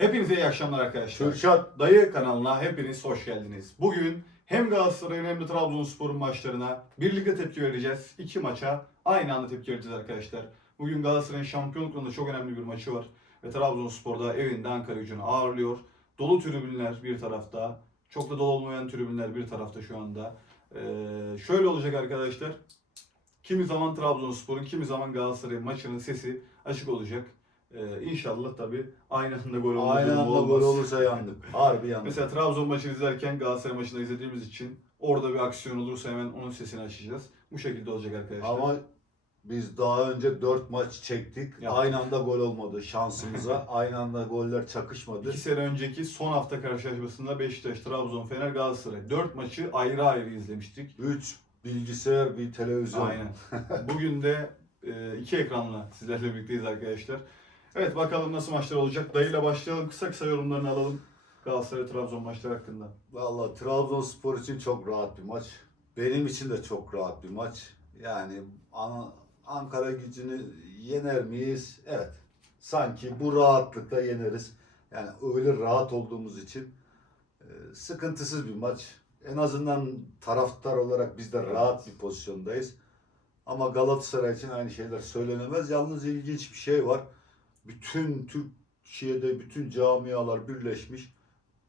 Hepinize iyi akşamlar arkadaşlar. Kürşat Dayı kanalına hepiniz hoş geldiniz. Bugün hem Galatasaray'ın hem de Trabzonspor'un maçlarına birlikte tepki vereceğiz. İki maça aynı anda tepki vereceğiz arkadaşlar. Bugün Galatasaray'ın şampiyonluk çok önemli bir maçı var. Ve Trabzonspor'da evinde Ankara gücünü ağırlıyor. Dolu tribünler bir tarafta. Çok da dolu olmayan tribünler bir tarafta şu anda. Ee, şöyle olacak arkadaşlar. Kimi zaman Trabzonspor'un, kimi zaman Galatasaray'ın maçının sesi açık olacak. Ee, inşallah tabii aynı anda gol olma aynı anda gol olmaz. olursa yandık. Harbi yandık. Mesela Trabzon maçını izlerken Galatasaray maçını izlediğimiz için orada bir aksiyon olursa hemen onun sesini açacağız. Bu şekilde olacak arkadaşlar. Ama biz daha önce 4 maç çektik. Yaptık. Aynı anda gol olmadı şansımıza. aynı anda goller çakışmadı. İki sene önceki son hafta karşılaşmasında Beşiktaş, Trabzon, Fener, Galatasaray. Dört maçı ayrı ayrı izlemiştik. 3 bilgisayar, bir televizyon. Aynen. Bugün de e, iki ekranla sizlerle birlikteyiz arkadaşlar. Evet bakalım nasıl maçlar olacak. Dayıyla başlayalım. Kısa kısa yorumlarını alalım. Galatasaray, Trabzon maçları hakkında. Valla Trabzonspor için çok rahat bir maç. Benim için de çok rahat bir maç. Yani An- Ankara gücünü yener miyiz? Evet. Sanki bu rahatlıkta yeneriz. Yani öyle rahat olduğumuz için e, sıkıntısız bir maç. En azından taraftar olarak biz de rahat bir pozisyondayız. Ama Galatasaray için aynı şeyler söylenemez. Yalnız ilginç bir şey var. Bütün Türkiye'de bütün camialar birleşmiş.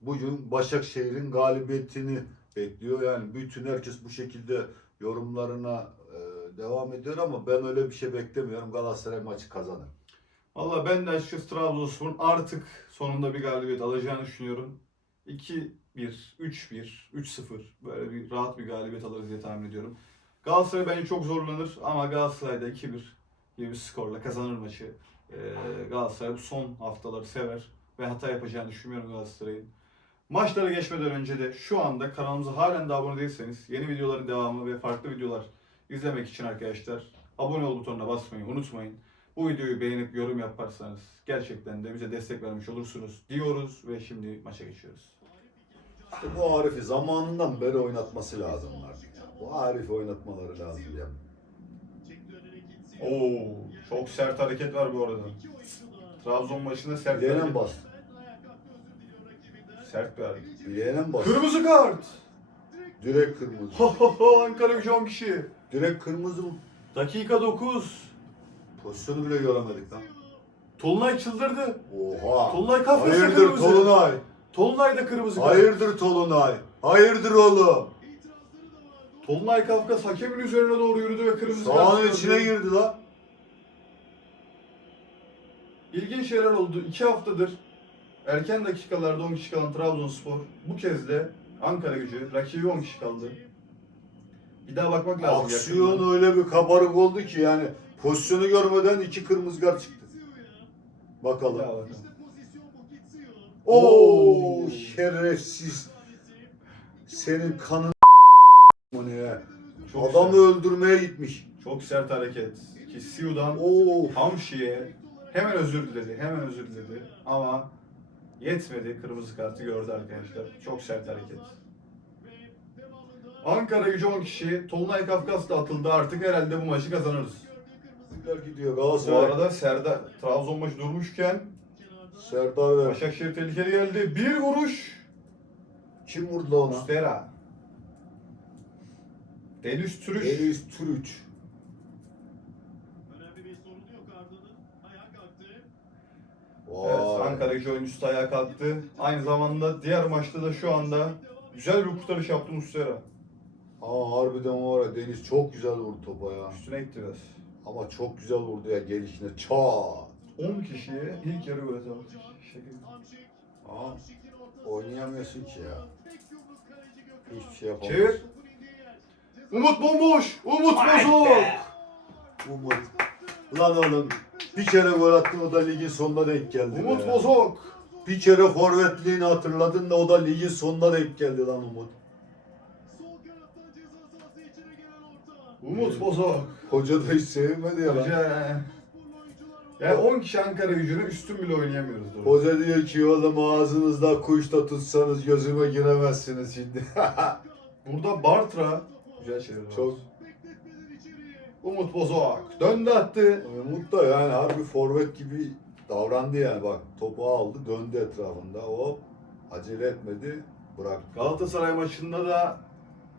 Bugün Başakşehir'in galibiyetini bekliyor. Yani bütün herkes bu şekilde yorumlarına e, devam ediyor ama ben öyle bir şey beklemiyorum. Galatasaray maçı kazanır. Valla ben de açıkçası Trabzonspor'un artık sonunda bir galibiyet alacağını düşünüyorum. 2-1, 3-1, 3-0 böyle bir rahat bir galibiyet alırız diye tahmin ediyorum. Galatasaray bence çok zorlanır ama Galatasaray'da 2-1 gibi bir skorla kazanır maçı. Ee, Galatasaray bu son haftaları sever ve hata yapacağını düşünmüyorum Galatasaray'ın. Maçlara geçmeden önce de şu anda kanalımıza halen de abone değilseniz yeni videoların devamı ve farklı videolar izlemek için arkadaşlar abone ol butonuna basmayı unutmayın. Bu videoyu beğenip yorum yaparsanız gerçekten de bize destek vermiş olursunuz diyoruz ve şimdi maça geçiyoruz. İşte bu Arif'i zamanından beri oynatması lazım artık. Bu Arif'i oynatmaları lazım ya. Oo, çok sert hareket var bu arada. Trabzon maçında sert bir Bileğine hareket. bastı? Sert bir hareket. Mi bastı? Kırmızı kart. Direkt kırmızı. Ho ho ho Ankara gücü 10 kişi. Direkt kırmızı mı? Dakika 9. Pozisyonu bile göremedik lan. Tolunay çıldırdı. Oha. Tolunay kafası Hayırdır kırmızı. Tolunay? Tolunay da kırmızı kart. Hayırdır Tolunay? Hayırdır oğlum? Tolunay Kafkas hakemin üzerine doğru yürüdü ve kırmızı kart Sahanın gördü. içine girdi lan. İlginç şeyler oldu. İki haftadır erken dakikalarda 10 kişi kalan Trabzonspor bu kez de Ankara gücü rakibi 10 kişi kaldı. Bir daha bakmak lazım. yakından. Aksiyon öyle bir kabarık oldu ki yani pozisyonu görmeden iki kırmızı kart çıktı. Bakalım. daha bakalım. Oo şerefsiz. Senin kanın ya? Çok Adamı sert. öldürmeye gitmiş. Çok sert hareket. Ki Siu'dan Oo. Hamşi'ye hemen özür diledi. Hemen özür diledi. Ama yetmedi. Kırmızı kartı gördü arkadaşlar. Çok sert hareket. Ankara gücü 10 kişi. Tolunay Kafkas da atıldı. Artık herhalde bu maçı kazanırız. gidiyor Bu Galatasaray. arada Serdar Trabzon maçı durmuşken Serdar. Başakşehir tehlikeli geldi. Bir vuruş. Kim vurdu ona? Mustera. Deniz Türüş. Deniz Türüç. Evet, Vay. Ankara gücü oyuncusu da ayağa kalktı. Aynı zamanda diğer maçta da şu anda güzel bir kurtarış yaptı Mustera. Aa harbiden var ya Deniz çok güzel vurdu topa ya. Üstüne gitti biraz. Ama çok güzel vurdu ya gelişine. Çat. 10 kişiye ilk yarı gol atamadı. Şaka. Aa, oynayamıyorsun ki ya. Hiçbir şey yapamıyorsun. Çevir. Umut bomboş. Umut bozuk. Umut. Lan oğlum bir kere gol attın o da ligin sonunda denk geldi. Umut be. bozuk. Bir kere forvetliğini hatırladın da o da ligin sonunda denk geldi lan Umut. Umut bozuk. Hoca da hiç sevinmedi ya lan. Hoca. Yani 10 kişi Ankara gücünü üstün bile oynayamıyoruz. doğru. Hoca diyor ki oğlum ağzınızda kuşta tutsanız gözüme giremezsiniz şimdi. Burada Bartra güzel çevirdi. Çok Umut Bozok döndü attı. Umut da yani harbi forvet gibi davrandı yani bak topu aldı döndü etrafında hop acele etmedi bıraktı. Galatasaray maçında da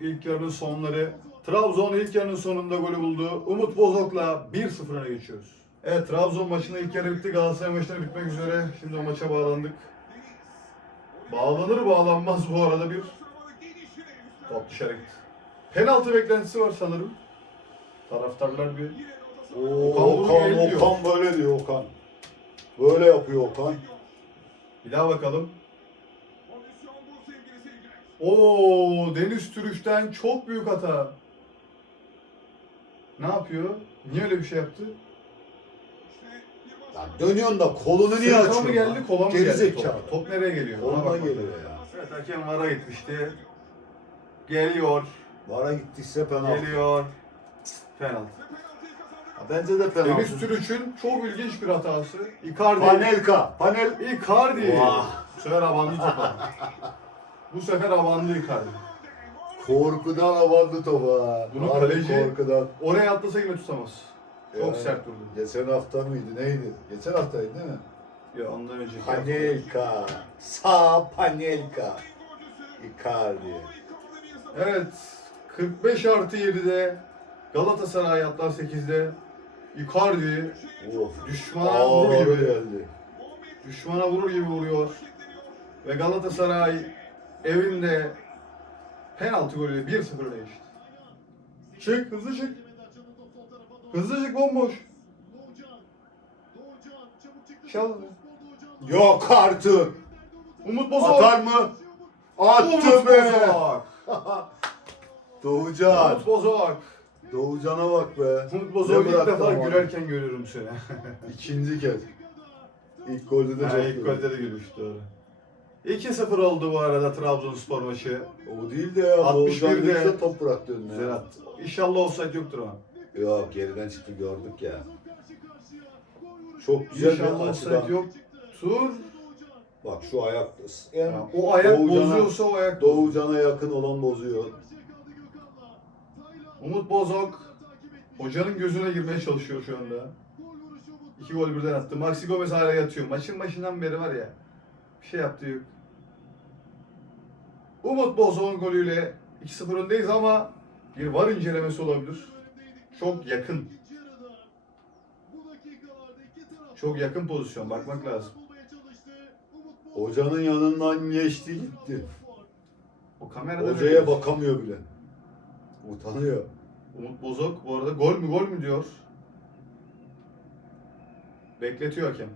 ilk yarının sonları Trabzon ilk yarının sonunda golü buldu. Umut Bozok'la 1-0 öne geçiyoruz. Evet Trabzon maçında ilk yarı bitti. Galatasaray maçları bitmek üzere. Şimdi o maça bağlandık. Bağlanır bağlanmaz bu arada bir top dışarı gitti. Penaltı beklentisi var sanırım. Taraftarlar bir Oo, Okan Okan, diyor. Okan böyle diyor Okan. Böyle yapıyor Okan. bir daha bakalım. Oo Deniz Türüş'ten çok büyük hata. Ne yapıyor? Niye öyle bir şey yaptı? Lan dönüyorsun da kolunu niye Sırtına açıyorsun? mı geldi, kola mı geldi? Gerizekalı. Top, top nereye geliyor? Ona Koluna geliyor ya. Evet hakem vara gitmişti. Geliyor, Vara gittiyse penaltı. geliyor. Penaltı. Ha, Bence de penaltı. Deniz Türüç'ün çok ilginç bir hatası. Icardi. Panelka. Panel. Icardi. Vah. Bu sefer abandı topa. Bu sefer abandı Icardi. Korkudan abandı topa. Bunu Harbi kaleci- Korkudan. Oraya atlasa yine tutamaz. Çok Ya, sert durdu. Geçen hafta mıydı neydi? Geçen haftaydı değil mi? Ya ondan önceki. Panelka. Sağ Panelka. Icardi. Evet. 45 artı 7'de Galatasaray atlar 8'de Icardi Of. düşmana vurur Ağır gibi. geldi. Düşmana vurur gibi vuruyor. Ve Galatasaray evinde penaltı golüyle 1-0 öne geçti. Çık hızlı çık. Hızlı çık bomboş. Çal. Yok artık. Umut Bozok. Atar mı? Attı Umut be. Bozok. Doğucan. Umut Bozok. Doğucan'a bak be. Umut Bozok'u Ne ilk bıraktı defa ama. gülerken görüyorum seni. İkinci kez. İlk golde de Ha, çok ilk iyi. golde de gülmüş doğru. 2-0 oldu bu arada Trabzonspor maçı. O değil de ya. 61'de. Doğucan güzel top bıraktı önüne. Güzel attı. İnşallah offside yoktur ama. Yok geriden çıktı gördük ya. Çok güzel İnşallah bir açıdan. yoktur. Bak şu ayak. En Ya, o ayak Doğucan'a- bozuyorsa o ayak. Doğucan'a yakın olan bozuyor. Umut Bozok hocanın gözüne girmeye çalışıyor şu anda. İki gol birden attı. Maxi Gomez hala yatıyor. Maçın başından beri var ya. Bir şey yaptı yok. Umut Bozok'un golüyle 2-0 öndeyiz ama bir var incelemesi olabilir. Çok yakın. Çok yakın pozisyon. Bakmak lazım. Hocanın yanından geçti gitti. O kamerada Hocaya bakamıyor bile. Utanıyor. Umut Bozok bu arada gol mü gol mü diyor. Bekletiyor hakem.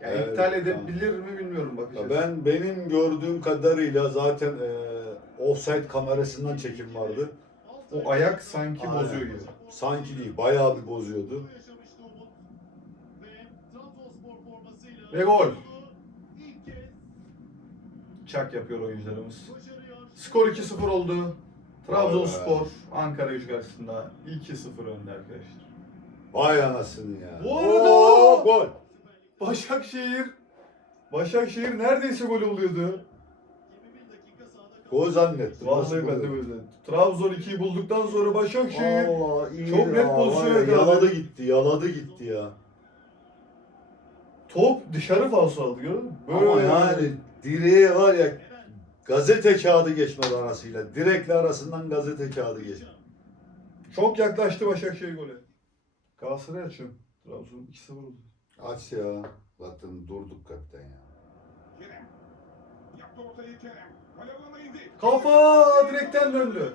Yani Evet, iptal tamam. edebilir mi bilmiyorum bakacağız. Ya ben benim gördüğüm kadarıyla zaten e, offside kamerasından çekim vardı. O ayak sanki Aynen. bozuyor gibi. Sanki değil, bayağı bir bozuyordu. Ve gol. Çak yapıyor oyuncularımız. Skor 2-0 oldu. Trabzonspor Ankara gücü karşısında 2-0 önde arkadaşlar. Vay anasını ya. Bu arada- Oo, gol. Başakşehir Başakşehir neredeyse gol oluyordu. Gol zannettim. Vallahi ben de böyle. Trabzon 2'yi bulduktan sonra Başakşehir Allah, iyi Çok net ya, pozisyon var ya, yakaladı. Yaladı gitti, yaladı gitti ya. top dışarı falso aldı gördün mü? Ama yani direğe var ya gazete kağıdı geçmedi arasıyla. Direkle arasından gazete kağıdı geçmedi. Çok yaklaştı Başakşehir gole. Galatasaray açıyorum. Trabzon 2-0 oldu. Aç ya. Zaten durduk kapten ya. Kafa direkten döndü.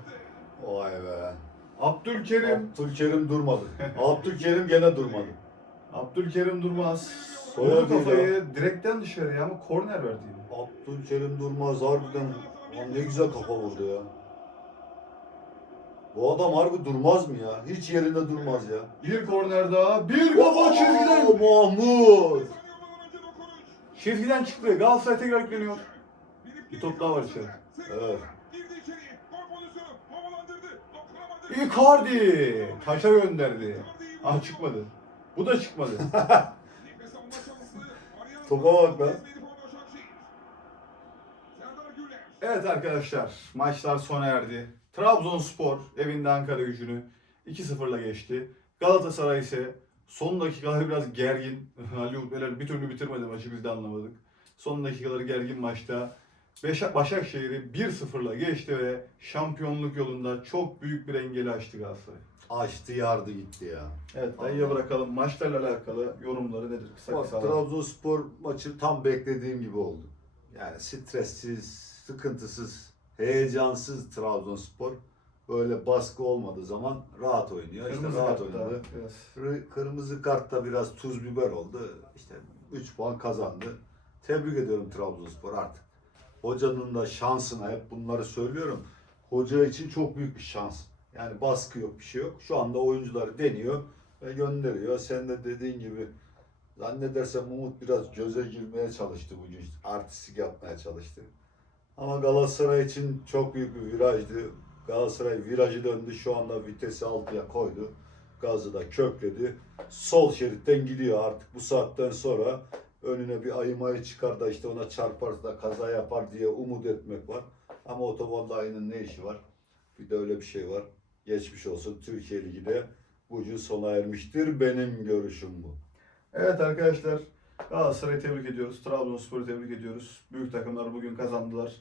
Vay be. Abdülkerim. Abdülkerim durmadı. Abdülkerim gene durmadı. Abdülkerim Durmaz. Soyadı kafayı direkten dışarıya ama korner verdi yine. Abdülkerim durmaz harbiden. Lan ne güzel kafa vurdu ya. Bu adam harbi durmaz mı ya? Hiç yerinde durmaz ya. Bir korner daha. Bir kafa çizgiden. Mahmut. Çizgiden çıktı. Galatasaray tekrar yükleniyor. Bir top daha var içeride. Evet. Icardi. Taşa gönderdi. Ah çıkmadı. Bu da çıkmadı. Topa bak lan. Evet arkadaşlar maçlar sona erdi. Trabzonspor evinde Ankara gücünü 2-0'la geçti. Galatasaray ise Son dakikalar biraz gergin. Ali Umut Meler bir türlü bitirmedi maçı biz de anlamadık. Son dakikaları gergin maçta. Başakşehir'i 1-0'la geçti ve şampiyonluk yolunda çok büyük bir engeli aştı Galatasaray. Açtı yardı gitti ya. Evet dayıya bırakalım. Maçlarla alakalı yorumları nedir? Kısa Bak, alalım. Trabzonspor maçı tam beklediğim gibi oldu. Yani stressiz, sıkıntısız, heyecansız Trabzonspor. Böyle baskı olmadığı zaman rahat oynuyor. İşte Kırmızı rahat kartta oynadı. biraz. Kırmızı kartta biraz tuz biber oldu. İşte 3 puan kazandı. Tebrik ediyorum Trabzonspor artık. Hocanın da şansına hep bunları söylüyorum. Hoca için çok büyük bir şans. Yani baskı yok, bir şey yok. Şu anda oyuncuları deniyor ve gönderiyor. Sen de dediğin gibi zannedersem Umut biraz göze girmeye çalıştı bugün. işte Artistik yapmaya çalıştı. Ama Galatasaray için çok büyük bir virajdı. Galatasaray virajı döndü. Şu anda vitesi altıya koydu. Gazı da kökledi. Sol şeritten gidiyor artık bu saatten sonra önüne bir ayımayı çıkar da işte ona çarpar da kaza yapar diye umut etmek var. Ama otobanda ayının ne işi var? Bir de öyle bir şey var. Geçmiş olsun Türkiye Ligi de bugün sona ermiştir. Benim görüşüm bu. Evet arkadaşlar Galatasaray'ı tebrik ediyoruz. Trabzonspor'u tebrik ediyoruz. Büyük takımlar bugün kazandılar.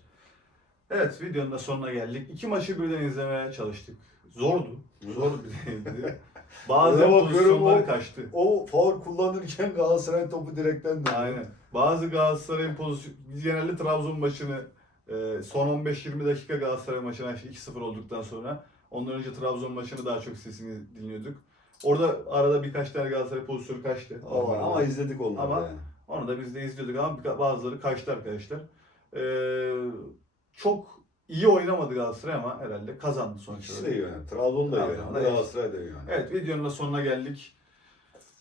Evet videonun da sonuna geldik. İki maçı birden izlemeye çalıştık. Zordu. Zor bir değildi. Bazen Öyle bakıyorum, pozisyonları o- kaçtı. O faul kullanırken Galatasaray topu direkten döndü. Aynen. Bazı Galatasaray'ın pozisyon... Biz genelde Trabzon maçını e, son 15-20 dakika Galatasaray maçını açtık 2-0 olduktan sonra. Ondan önce Trabzon maçını daha çok sesini dinliyorduk. Orada arada birkaç tane Galatasaray pozisyonu kaçtı. Ama, ama izledik onları Ama- yani. Onu da biz de izliyorduk ama bazıları kaçtı arkadaşlar. Ee, çok iyi oynamadı Galatasaray ama herhalde kazandı sonuç İkisi de iyi oynadı. Trabzon da iyi oynadı. Galatasaray da iyi oynadı. Evet videonun da sonuna geldik.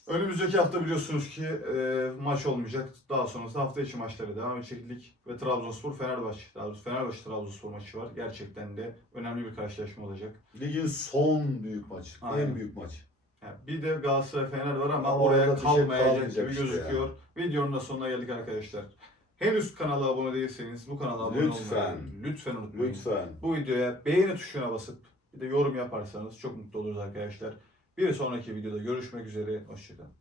Önümüzdeki hafta biliyorsunuz ki e, maç olmayacak. Daha sonrası hafta içi maçlara devam edecektik. Ve Trabzonspor Fenerbahçe. Daha doğrusu Fenerbahçe Trabzonspor maçı var. Gerçekten de önemli bir karşılaşma olacak. Ligin son büyük maçı. Aynen. En büyük maç. Yani bir de Galatasaray Fener var ama, Ama oraya şey kalmayacak gibi işte gözüküyor. Videonun da sonuna geldik arkadaşlar. Henüz kanala abone değilseniz bu kanala abone Lütfen. olmayı lütfen unutmayın. Lütfen. Bu videoya beğeni tuşuna basıp bir de yorum yaparsanız çok mutlu oluruz arkadaşlar. Bir sonraki videoda görüşmek üzere. Hoşçakalın.